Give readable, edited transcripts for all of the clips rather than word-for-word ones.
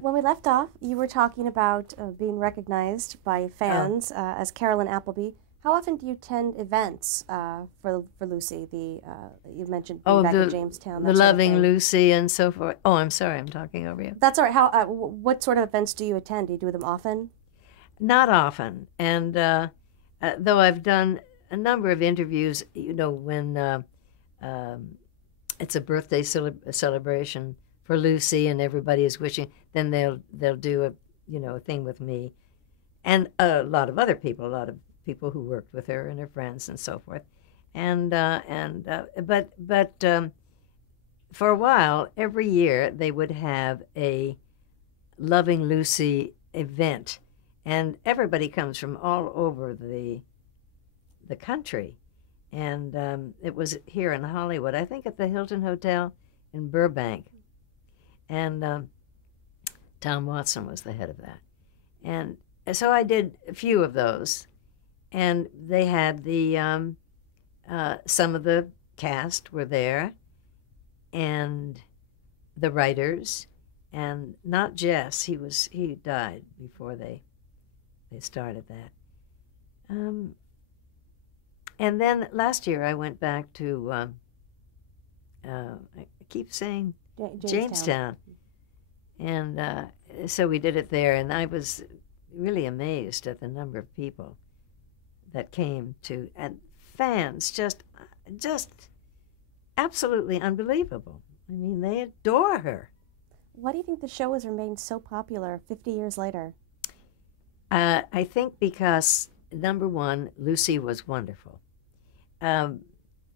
When we left off, you were talking about being recognized by Oh, fans as Carolyn Appleby. How often do you attend events for Lucy? You mentioned being oh, back in the Jamestown, the that sort of Loving thing. Lucy and so forth. Oh, I'm sorry, I'm talking over you. That's all right. What sort of events do you attend? Do you do them often? Not often, and though I've done a number of interviews, when um, it's a birthday celebration for Lucy and everybody is wishing, then they'll do a thing with me and a lot of other people, a lot of people who worked with her and her friends and so forth, but for a while, every year they would have a Loving Lucy event, and everybody comes from all over the country. And it was here in Hollywood, I think at the Hilton Hotel in Burbank, and Tom Watson was the head of that. And so I did a few of those, and they had some of the cast were there, and the writers, and not Jess. He died before they started that. Um, and then last year I went back to I keep saying Jamestown. Jamestown, and so we did it there, and I was really amazed at the number of people that came to, and fans just absolutely unbelievable. I mean, they adore her. Why do you think the show has remained so popular 50 years later? I think because number one, Lucy was wonderful. Um,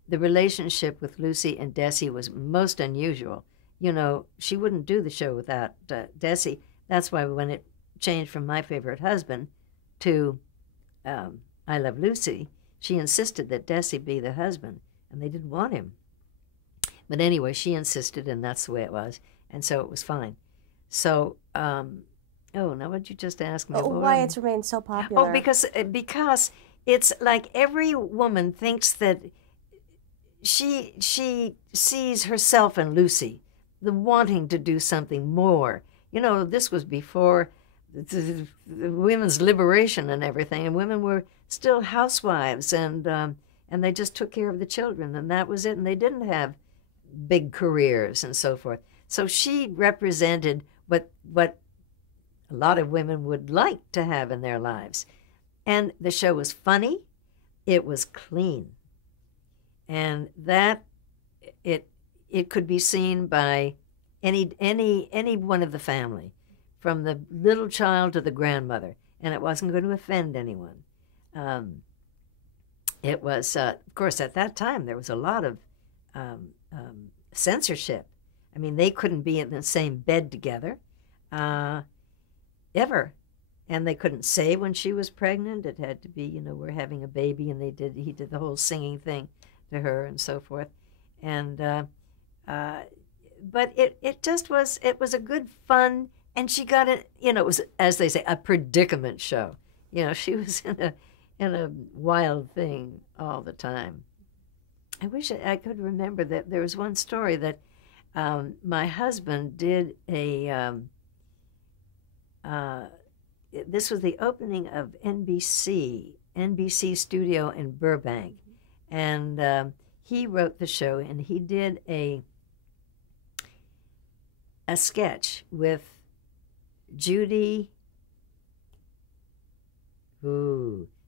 the relationship with Lucy and Desi was most unusual. She wouldn't do the show without Desi. That's why when it changed from My Favorite Husband to I Love Lucy, she insisted that Desi be the husband, and they didn't want him. But anyway, she insisted, and that's the way it was, and so it was fine. So, oh, now what did you just ask me? Why it's remained so Oh, popular? because it's like every woman thinks that she sees herself in Lucy, the wanting to do something more. This was before the women's liberation and everything, and women were still housewives, and they just took care of the children, and that was it. And they didn't have big careers and so forth. So she represented what a lot of women would like to have in their lives. And the show was funny, it was clean, and that it it could be seen by any one of the family, from the little child to the grandmother, and it wasn't going to offend anyone. Um, it was, of course, at that time there was a lot of censorship. I mean, they couldn't be in the same bed together uh, ever, and they couldn't say when she was pregnant. It had to be, we're having a baby, and he did the whole singing thing to her and so forth, and uh, but it just was it was a good fun, and she got it. It was, as they say, a predicament show. She was in a wild thing all the time. I wish I could remember that there was one story that my husband did uh, this was the opening of NBC studio in Burbank, and he wrote the show, and he did a sketch with Judy,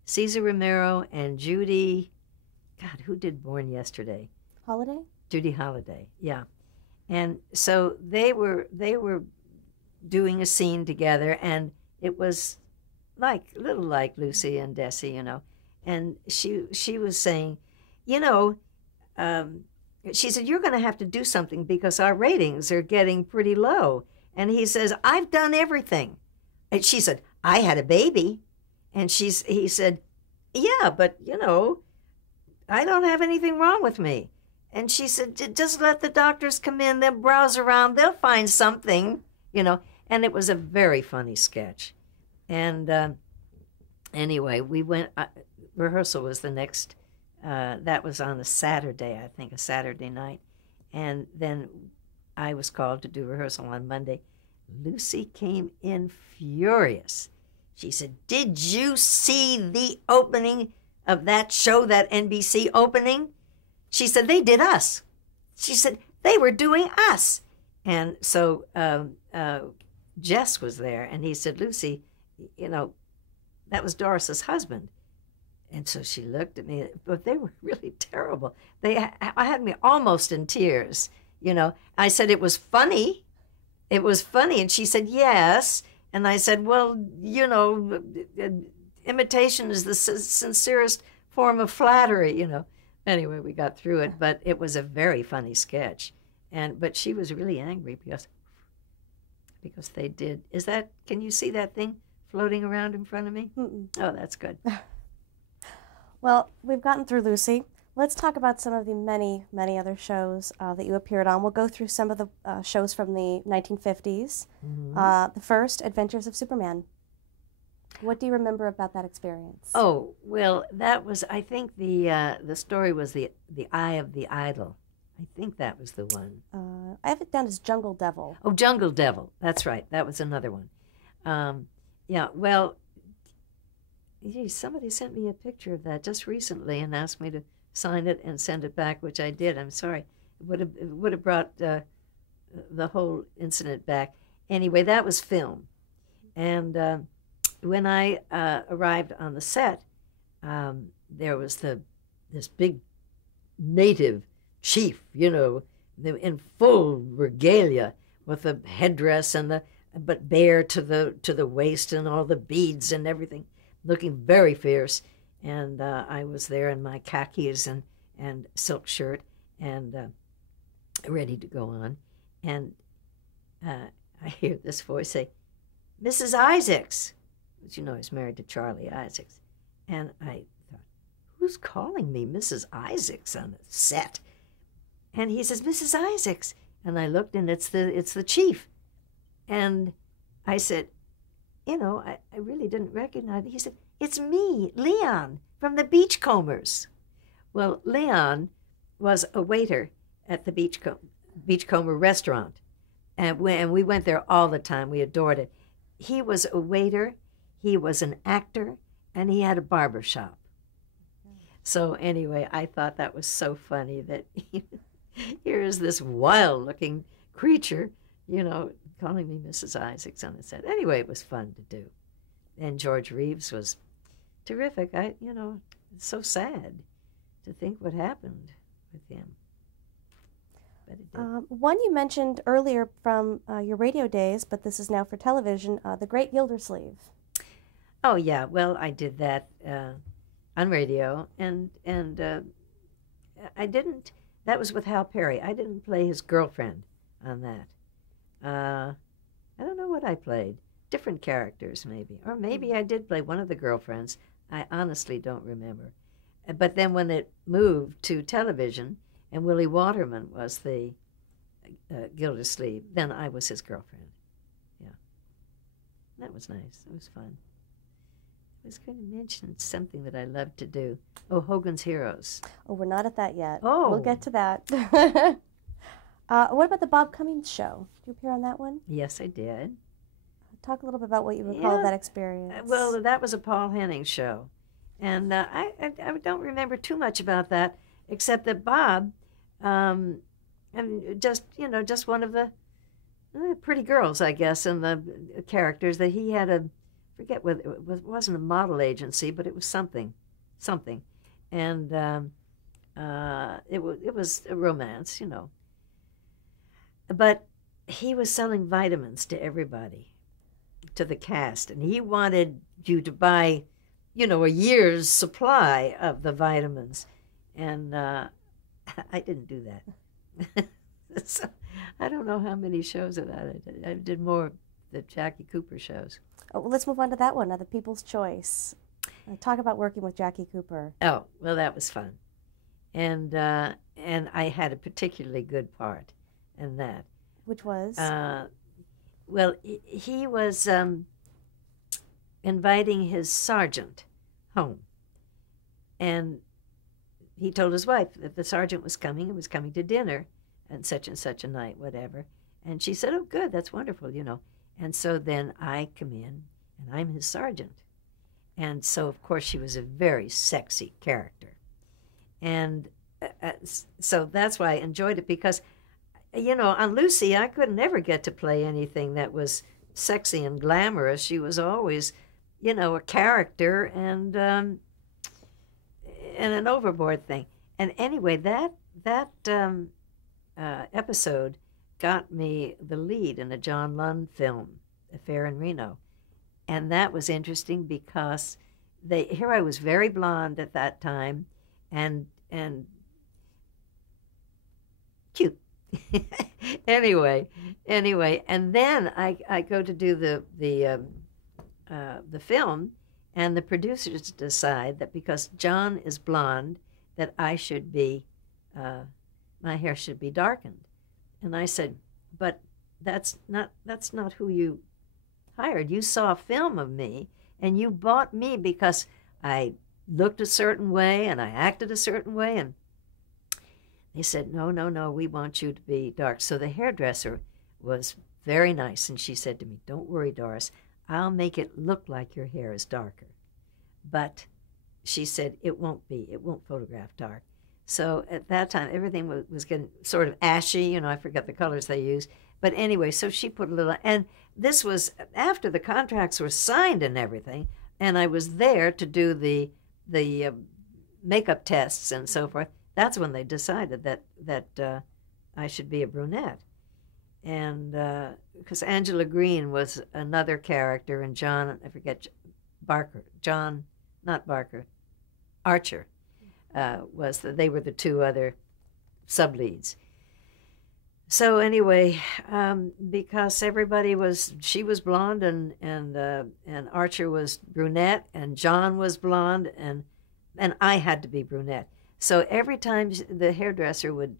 Cesar Romero, and Judy. God, who did Born Yesterday? Holiday? Judy Holliday. Yeah, and so they were doing a scene together, and it was like a little like Lucy and Desi. And she was saying, you know, um, she said, you're going to have to do something because our ratings are getting pretty low. And he says, I've done everything. And she said, I had a baby. And he said, yeah, but I don't have anything wrong with me. And she said, just let the doctors come in, they'll browse around, they'll find something. And it was a very funny sketch. And anyway, we went, rehearsal was the next, that was on a Saturday, I think, a Saturday night. And then I was called to do rehearsal on Monday. Lucy came in furious. She said, "Did you see the opening of that show, that NBC opening?" She said, "They did us." She said, "They were doing us." And so Jess was there, and he said, "Lucy, you know, that was Doris's husband." And so she looked at me, but they were really terrible. I had me almost in tears, you know. I said, "It was funny. It was funny." And she said, "Yes." And I said, "Well, you know, imitation is the sincerest form of flattery, you know." Anyway, we got through it, but it was a very funny sketch. But she was really angry because they did. Can you see that thing floating around in front of me? Mm-mm. Oh, that's good. Well, we've gotten through Lucy. Let's talk about some of the many, many other shows that you appeared on. We'll go through some of the shows from the 1950s. Mm-hmm. The first, Adventures of Superman. What do you remember about that experience? Oh, well, that was, I think the story was the Eye of the Idol. I think that was the one. I have it down as Jungle Devil. Oh, Jungle Devil. That's right. That was another one. Yeah, well, gee, somebody sent me a picture of that just recently and asked me to sign it and send it back, which I did. I'm sorry. It would have brought the whole incident back. Anyway, that was film. And when I arrived on the set, there was this big native chief, you know, in full regalia with a headdress but bare to the waist and all the beads and everything, looking very fierce. And I was there in my khakis and silk shirt and ready to go on. And I hear this voice say, "Mrs. Isaacs," which, you know, is married to Charlie Isaacs. And I thought, who's calling me Mrs. Isaacs on the set? And he says, "Mrs. Isaacs." And I looked, and it's the chief. And I said, you know, I really didn't recognize it. He said, "It's me, Leon, from the Beachcombers." Well, Leon was a waiter at the Beachcomber restaurant. And we went there all the time. We adored it. He was a waiter, he was an actor, and he had a barber shop. So anyway, I thought that was so funny that here is this wild-looking creature, you know, calling me Mrs. Isaacs on the set. Anyway, it was fun to do. And George Reeves was terrific. It's so sad to think what happened with him. But it did. One you mentioned earlier from your radio days, but this is now for television, The Great Gildersleeve. Oh, yeah. Well, I did that on radio, and I didn't. That was with Hal Perry. I didn't play his girlfriend on that. I don't know what I played. Different characters, maybe. Or maybe I did play one of the girlfriends. I honestly don't remember. But then when it moved to television, and Willie Waterman was the Gildersleeve, then I was his girlfriend. Yeah. That was nice. It was fun. I was going to mention something that I loved to do. Oh, Hogan's Heroes. Oh, we're not at that yet. Oh. We'll get to that. What about the Bob Cummings show? Did you appear on that one? Yes, I did. Talk a little bit about what you recall of that experience. Well, that was a Paul Henning show. And I don't remember too much about that, except that Bob, and just one of the pretty girls, I guess, and the characters that he had forget whether it wasn't a model agency, but it was something. And it was a romance, you know. But he was selling vitamins to everybody, to the cast, and he wanted you to buy, you know, a year's supply of the vitamins. And I didn't do that. So, I don't know how many shows of that I did. I did more of the Jackie Cooper shows. Oh, well, let's move on to that one, The People's Choice. Talk about working with Jackie Cooper. Oh, well, that was fun. And I had a particularly good part in that. Which was? Well, he was inviting his sergeant home. And he told his wife that the sergeant was coming and was coming to dinner and such a night, whatever. And she said, "Oh, good, that's wonderful, you know." And so then I come in, and I'm his sergeant. And so, of course, she was a very sexy character. And so that's why I enjoyed it, because, you know, on Lucy, I could never get to play anything that was sexy and glamorous. She was always, you know, a character and an overboard thing. And anyway, that episode got me the lead in a John Lund film, Affair in Reno. And that was interesting because here I was very blonde at that time and cute. anyway, and then I go to do the film, and the producers decide that because John is blonde, that I should be, my hair should be darkened. And I said, but that's not who you hired. You saw a film of me, and you bought me because I looked a certain way and I acted a certain way. And they said, no, we want you to be dark. So the hairdresser was very nice, and she said to me, don't worry, Doris, I'll make it look like your hair is darker. But she said, it won't photograph dark. So at that time, everything was getting sort of ashy. You know, I forget the colors they used. But anyway, so she put a little, and this was after the contracts were signed and everything, and I was there to do the makeup tests and so forth. That's when they decided that I should be a brunette. And because Angela Green was another character, and John, I forget, Archer they were the two other subleads. So anyway, because she was blonde and Archer was brunette and John was blonde and I had to be brunette. So every time the hairdresser would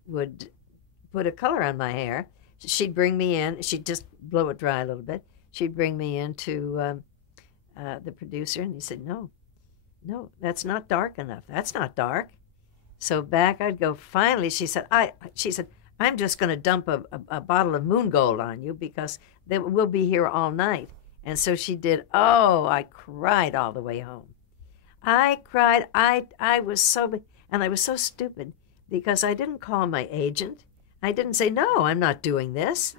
put a color on my hair, she'd bring me in. She'd just blow it dry a little bit. She'd bring me in to the producer, and he said, no, that's not dark enough. That's not dark. So back I'd go. Finally, she said, I'm just going to dump a bottle of Moon Gold on you because we'll be here all night. And so she did. Oh, I cried all the way home. I cried. I was so, and I was so stupid because I didn't call my agent. I didn't say, no, I'm not doing this.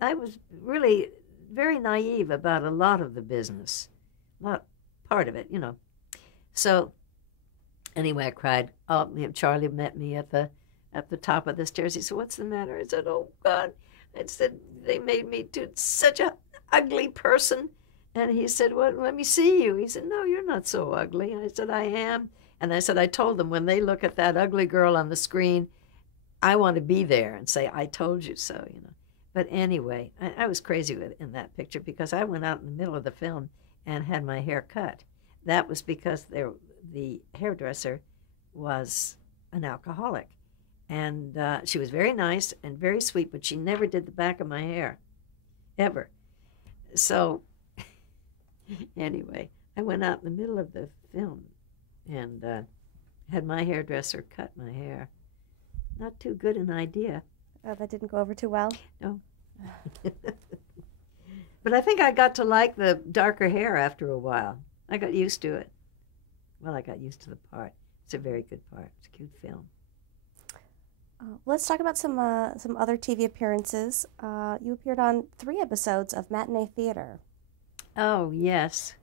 I was really very naive about a lot of the business, not part of it, you know. So anyway, I cried. Oh, Charlie met me at the top of the stairs. He said, what's the matter? I said, oh, God. I said, they made me to such an ugly person. And he said, well, let me see you. He said, no, you're not so ugly. I said, I am. And I said, I told them when they look at that ugly girl on the screen, I want to be there and say, I told you so, you know. But anyway, I was crazy in that picture because I went out in the middle of the film and had my hair cut. That was because the hairdresser was an alcoholic. And she was very nice and very sweet, but she never did the back of my hair, ever. So anyway, I went out in the middle of the film and had my hairdresser cut my hair. Not too good an idea. Oh, that didn't go over too well? No. But I think I got to like the darker hair after a while. I got used to it. Well, I got used to the part. It's a very good part. It's a cute film. Let's talk about some other TV appearances. You appeared on 3 episodes of Matinee Theater. Oh, yes.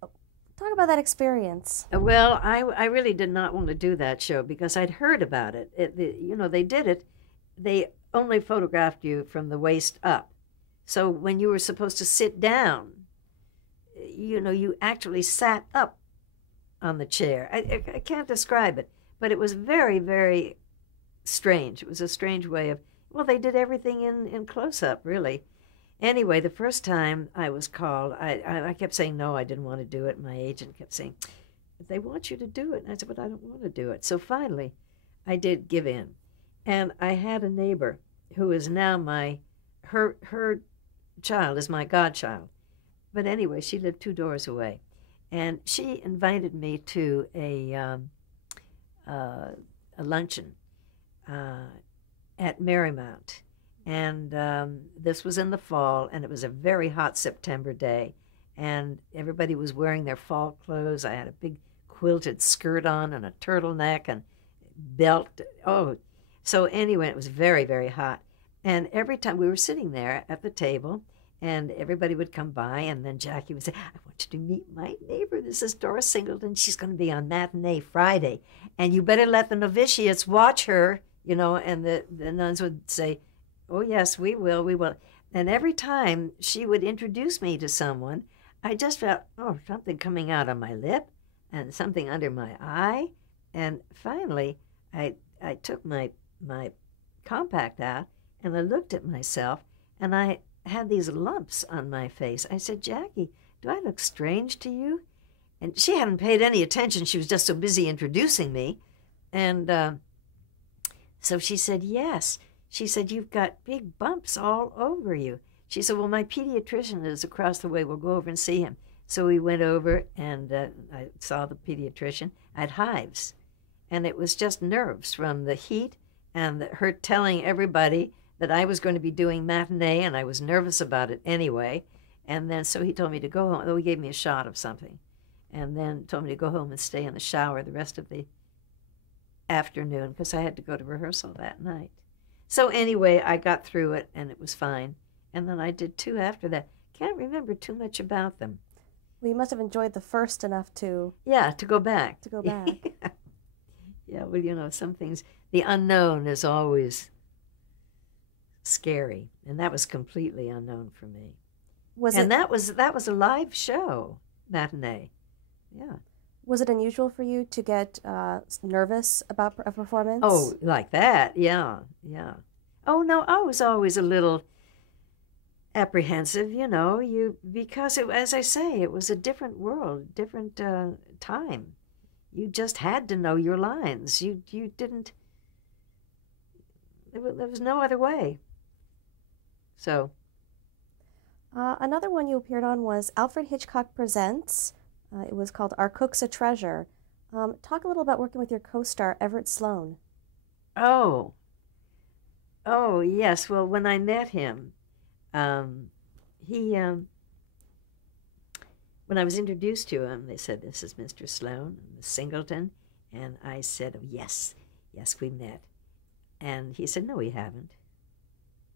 Talk about that experience. Well, I really did not want to do that show because I'd heard about it. They did it. They only photographed you from the waist up. So when you were supposed to sit down, you actually sat up on the chair. I can't describe it, but it was very, very strange. It was a strange way of, well, they did everything in close-up, really. Anyway, the first time I was called, I kept saying, no, I didn't want to do it. My agent kept saying, they want you to do it. And I said, but I don't want to do it. So finally, I did give in. And I had a neighbor who is now her child is my godchild. But anyway, she lived 2 doors away. And she invited me to a luncheon at Marymount. And this was in the fall, and it was a very hot September day. And everybody was wearing their fall clothes. I had a big quilted skirt on and a turtleneck and belt. Oh, so anyway, it was very, very hot. And every time we were sitting there at the table, and everybody would come by, and then Jackie would say, I want you to meet my neighbor. This is Doris Singleton. She's going to be on matinee Friday, and you better let the novitiates watch her, you know. And the nuns would say, oh, yes, we will, we will. And every time she would introduce me to someone, I just felt, oh, something coming out on my lip and something under my eye. And finally, I took my compact out, and I looked at myself, and I had these lumps on my face. I said, Jackie, do I look strange to you? And she hadn't paid any attention. She was just so busy introducing me. And so she said, yes. She said, you've got big bumps all over you. She said, well, my pediatrician is across the way. We'll go over and see him. So we went over, and I saw the pediatrician. I had hives, and it was just nerves from the heat and her telling everybody that I was going to be doing matinee, and I was nervous about it anyway. And then so he told me to go home. Oh, he gave me a shot of something, and then told me to go home and stay in the shower the rest of the afternoon because I had to go to rehearsal that night. So anyway, I got through it, and it was fine. And then I did 2 after that. Can't remember too much about them. Well, you must have enjoyed the first enough to... Yeah, to go back. To go back. Yeah, well, you know, some things, the unknown is always scary, and that was completely unknown for me. That was a live show, matinee. Yeah. Was it unusual for you to get nervous about a performance? Oh, like that, yeah, yeah. Oh, no, I was always a little apprehensive, you know, because, as I say, it was a different world, different time. You just had to know your lines. You didn't, there was no other way. So. Another one you appeared on was Alfred Hitchcock Presents. It was called Our Cook's a Treasure. Talk a little about working with your co-star, Everett Sloane. Oh, yes. Well, when I met him, when I was introduced to him, they said, this is Mr. Sloane, Miss Singleton. And I said, oh, yes, we met. And he said, no, we haven't.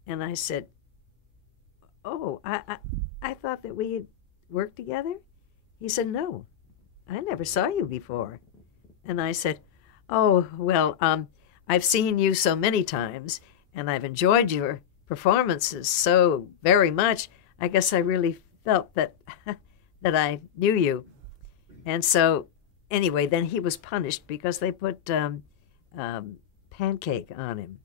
And I said, oh, I thought that we had worked together? He said, no, I never saw you before. And I said, oh, well, I've seen you so many times, and I've enjoyed your performances so very much. I guess I really felt that that I knew you. And so, anyway, then he was punished because they put pancake on him.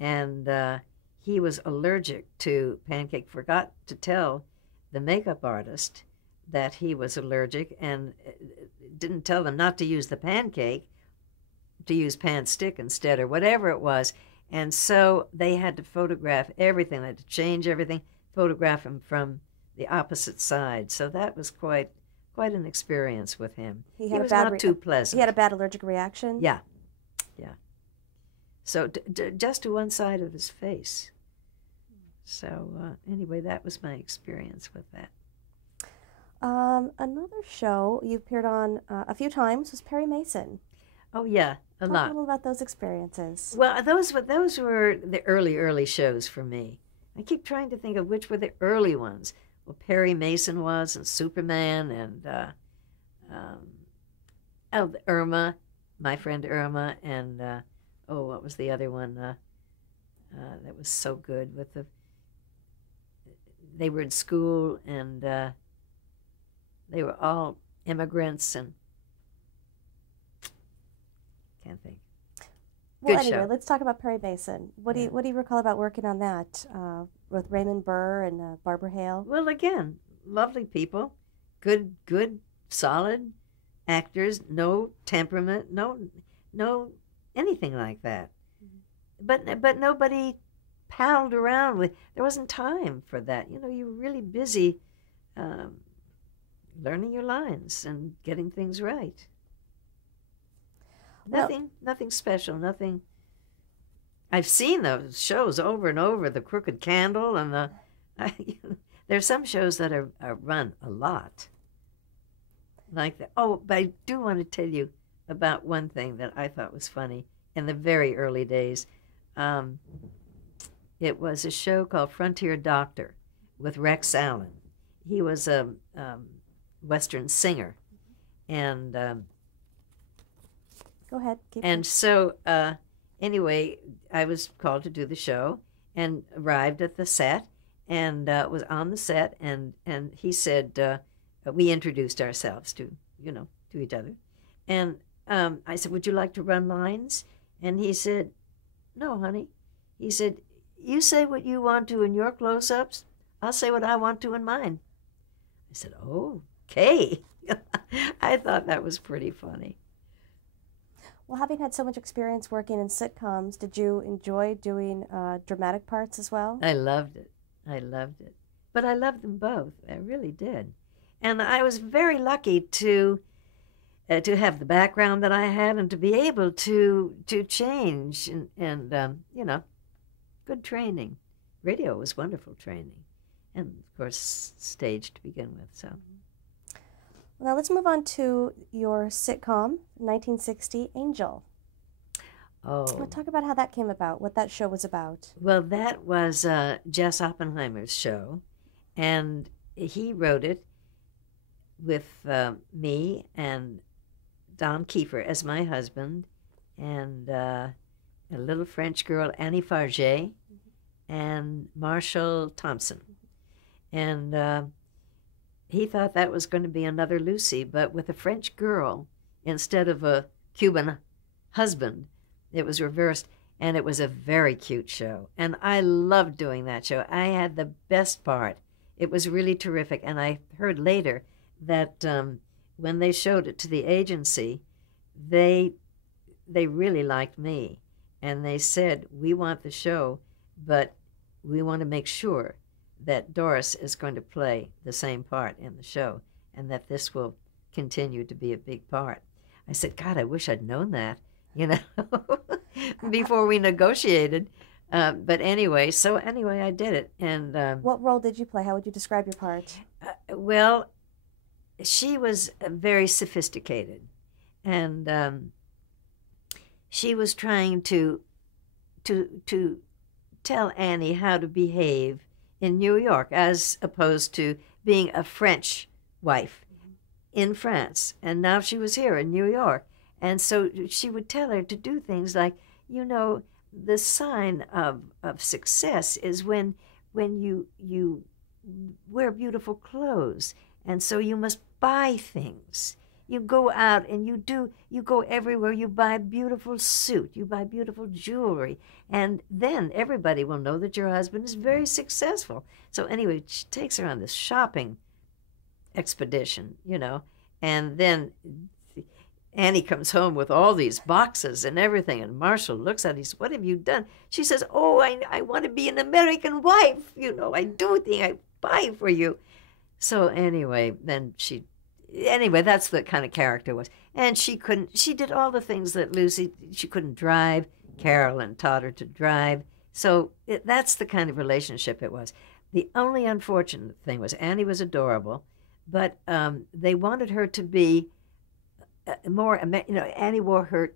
And he was allergic to pancake. Forgot to tell the makeup artist that he was allergic, and didn't tell them not to use the pancake, to use pan stick instead, or whatever it was. And so they had to photograph everything. They had to change everything, photograph him from the opposite side. So that was quite an experience with him. He was not too pleasant. He had a bad allergic reaction? Yeah. So just to one side of his face. So anyway, that was my experience with that. Another show you appeared on a few times was Perry Mason. Oh yeah, a lot. Talk a little about those experiences. Well, those were the early shows for me. I keep trying to think of which were the early ones. Well, Perry Mason was, and Superman, and Irma, my friend Irma, and what was the other one that was so good with they were in school, and they were all immigrants, and can't think. Well, Good anyway, show. Let's talk about Perry Mason. What do you recall about working on that with Raymond Burr and Barbara Hale? Well, again, lovely people, good, solid actors, no temperament, no anything like that. Mm-hmm. But nobody palled around with. There wasn't time for that. You know, you were really busy learning your lines and getting things right. Nothing special. Nothing. I've seen those shows over and over, The Crooked Candle and there's some shows that are run a lot like that. Oh, but I do want to tell you about one thing that I thought was funny in the very early days. It was a show called Frontier Doctor with Rex Allen. He was a Western singer, and go ahead. And so anyway, I was called to do the show and arrived at the set and was on the set, and he said, we introduced ourselves to each other, and I said, would you like to run lines? And he said, no, honey. He said, you say what you want to in your close-ups, I'll say what I want to in mine. I said, oh, okay. I thought that was pretty funny. Well, having had so much experience working in sitcoms, did you enjoy doing dramatic parts as well? I loved it. But I loved them both. I really did. And I was very lucky to have the background that I had and to be able to change and good training. Radio was wonderful training. And, of course, stage to begin with. So. Well, now let's move on to your sitcom, 1960, Angel. Oh. Well, talk about how that came about, what that show was about. Well, that was Jess Oppenheimer's show, and he wrote it with me and Don Kiefer as my husband, and a little French girl, Annie Farget, and Marshall Thompson. And he thought that was going to be another Lucy, but with a French girl instead of a Cuban husband. It was reversed, and it was a very cute show. And I loved doing that show. I had the best part. It was really terrific. And I heard later that when they showed it to the agency, they really liked me. And they said, we want the show, but we want to make sure that Doris is going to play the same part in the show and that this will continue to be a big part. I said, God, I wish I'd known that, before we negotiated. But anyway, I did it. And what role did you play? How would you describe your part? Well, she was very sophisticated, and she was trying to tell Annie how to behave in New York, as opposed to being a French wife in France. And now she was here in New York. And so she would tell her to do things like, the sign of success is when you wear beautiful clothes. And so you must buy things. You go out and you go everywhere. You buy a beautiful suit. You buy beautiful jewelry. And then everybody will know that your husband is very successful. So anyway, she takes her on this shopping expedition, and then Annie comes home with all these boxes and everything, and Marshall looks at it. He says, what have you done? She says, oh, I want to be an American wife. I do things, I buy for you. So anyway, that's the kind of character it was. And she did all the things that she couldn't drive. Carolyn taught her to drive. So that's the kind of relationship it was. The only unfortunate thing was Annie was adorable, but they wanted her to be more, Annie wore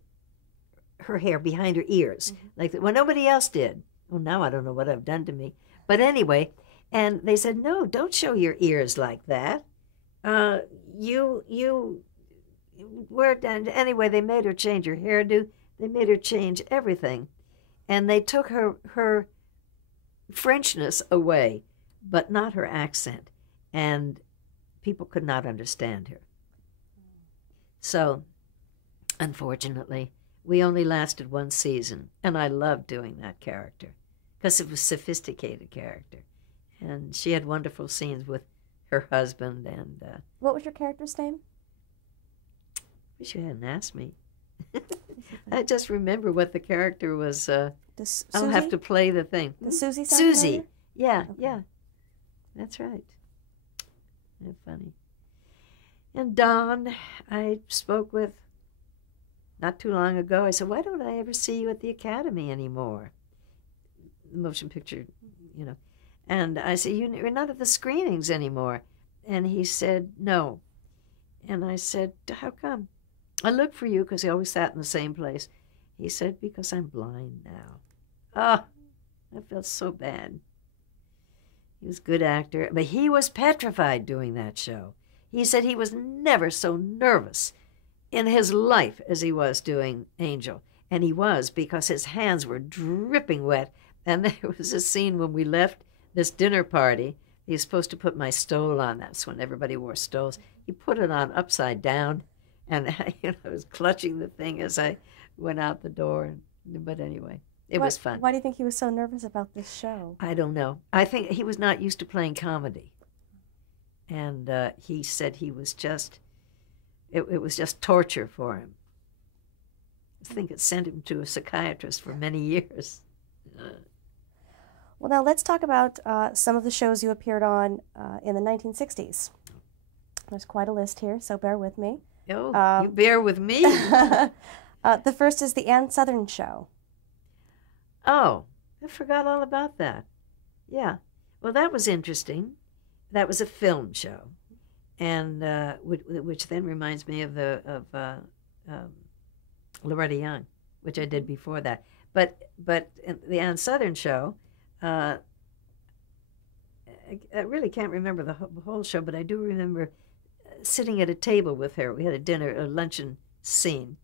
her hair behind her ears, like that. Well, nobody else did. Well, now I don't know what I've done to me. But anyway, and they said, no, don't show your ears like that. You wear it down. Anyway, they made her change her hairdo. They made her change everything. And they took her Frenchness away, but not her accent. And people could not understand her. So, unfortunately, we only lasted one season, and I loved doing that character because it was a sophisticated character. And she had wonderful scenes with her husband. And what was your character's name? Wish you hadn't asked me. I just remember what the character was. I'll have to play the thing. The Susie? Susie. Yeah, okay. Yeah. That's right. That's funny. And Don, I spoke with not too long ago. I said, why don't I ever see you at the Academy anymore? motion picture, you know. And I said, you're not at the screenings anymore. And he said, no. And I said, how come? I looked for you because he always sat in the same place. He said, because I'm blind now. Oh, I felt so bad. He was a good actor, but he was petrified doing that show. He said he was never so nervous in his life as he was doing Angel. And he was, because his hands were dripping wet. And there was a scene when we left this dinner party. He was supposed to put my stole on. That's when everybody wore stoles. He put it on upside down, and I was clutching the thing as I went out the door. But anyway, it was fun. Why do you think he was so nervous about this show? I don't know. I think he was not used to playing comedy. And he said he was just, it was just torture for him. I think it sent him to a psychiatrist for many years. Well, now let's talk about some of the shows you appeared on in the 1960s. There's quite a list here, so bear with me. Oh, you bear with me? The first is the Ann Sothern Show. Oh, I forgot all about that. Yeah. Well, that was interesting. That was a film show, and which then reminds me of Loretta Young, which I did before that. But the Ann Sothern Show, I really can't remember the whole show, but I do remember sitting at a table with her. We had a luncheon scene,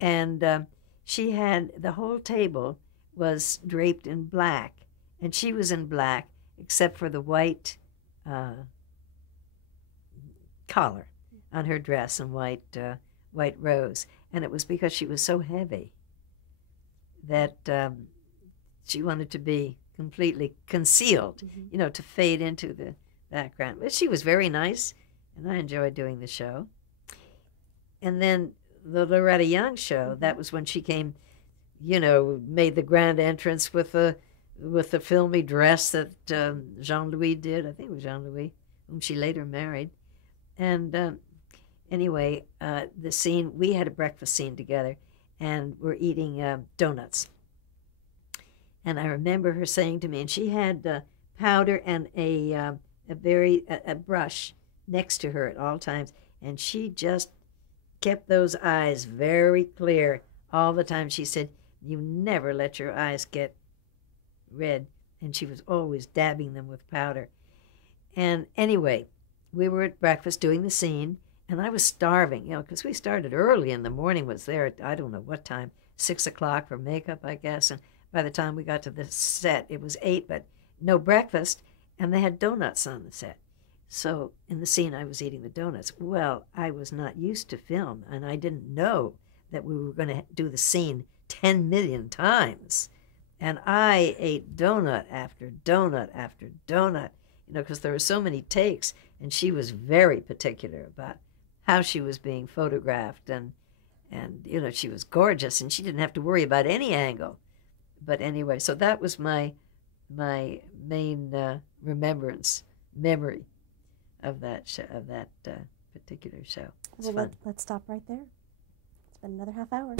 and she had, the whole table was draped in black, and she was in black except for the white collar on her dress and white rose. And it was because she was so heavy that she wanted to be completely concealed, to fade into the background. But she was very nice, and I enjoyed doing the show. And then the Loretta Young Show, that was when she came, made the grand entrance with the filmy dress that Jean-Louis did. I think it was Jean-Louis, whom she later married. And anyway, the scene, we had a breakfast scene together, and we're eating donuts. And I remember her saying to me, and she had powder and a brush next to her at all times, and she just kept those eyes very clear all the time. She said, you never let your eyes get red, and she was always dabbing them with powder. And anyway, we were at breakfast doing the scene, and I was starving, because we started early in the morning, was there at, I don't know what time, 6 o'clock for makeup, I guess, and by the time we got to the set, it was 8, but no breakfast, and they had donuts on the set. So in the scene, I was eating the donuts. Well, I was not used to film, and I didn't know that we were going to do the scene 10 million times. And I ate donut after donut after donut, because there were so many takes, and she was very particular about how she was being photographed, and she was gorgeous, and she didn't have to worry about any angle. But anyway, so that was my main memory of that show, of that particular show. It's fun. Let's stop right there. It's been another half hour.